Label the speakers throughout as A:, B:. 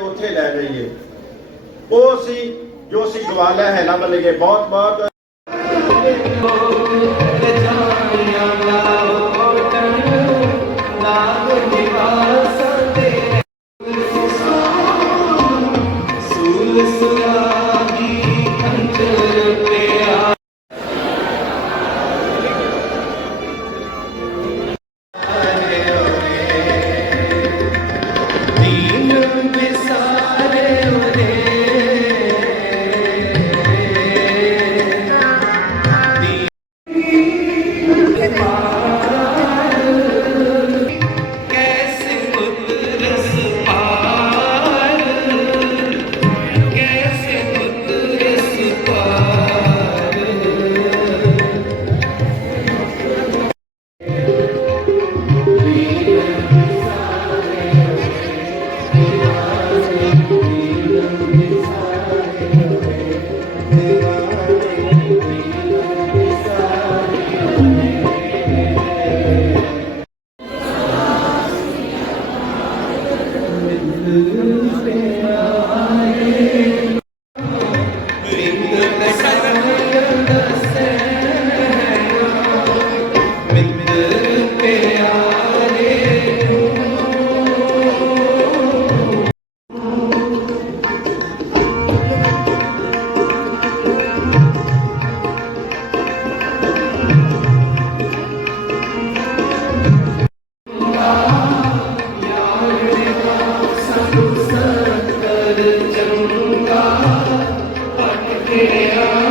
A: ਉੱਥੇ ਲੈ ਜਾਈਏ। ਉਹ ਸੀ ਜੋ ਸੀ ਗਵਾਲਾ ਹੈ ਲੱਭ ਲਈਏ ਬਹੁਤ ਬਹੁਤ
B: 와. que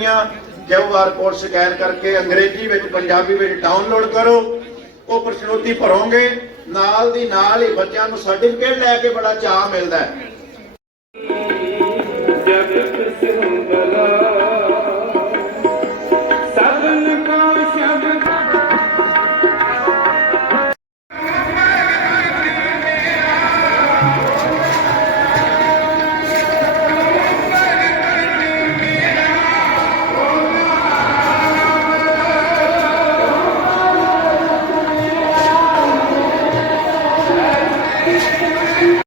A: ਨੋਤਰੀਆਂ ਕਿਊਆਰ ਕੋਡ ਸਕੈਨ ਕਰਕੇ ਅੰਗਰੇਜ਼ੀ ਵਿੱਚ, ਪੰਜਾਬੀ ਵਿੱਚ ਡਾਊਨਲੋਡ ਕਰੋ। ਉਹ ਪ੍ਰਸ਼ਨੋਤੀ ਭਰੋਗੇ। ਨਾਲ ਦੀ ਨਾਲ ਹੀ ਬੱਚਿਆਂ ਨੂੰ ਸਰਟੀਫਿਕੇਟ ਲੈ ਕੇ ਬੜਾ ਚਾਅ ਮਿਲਦਾ ਹੈ।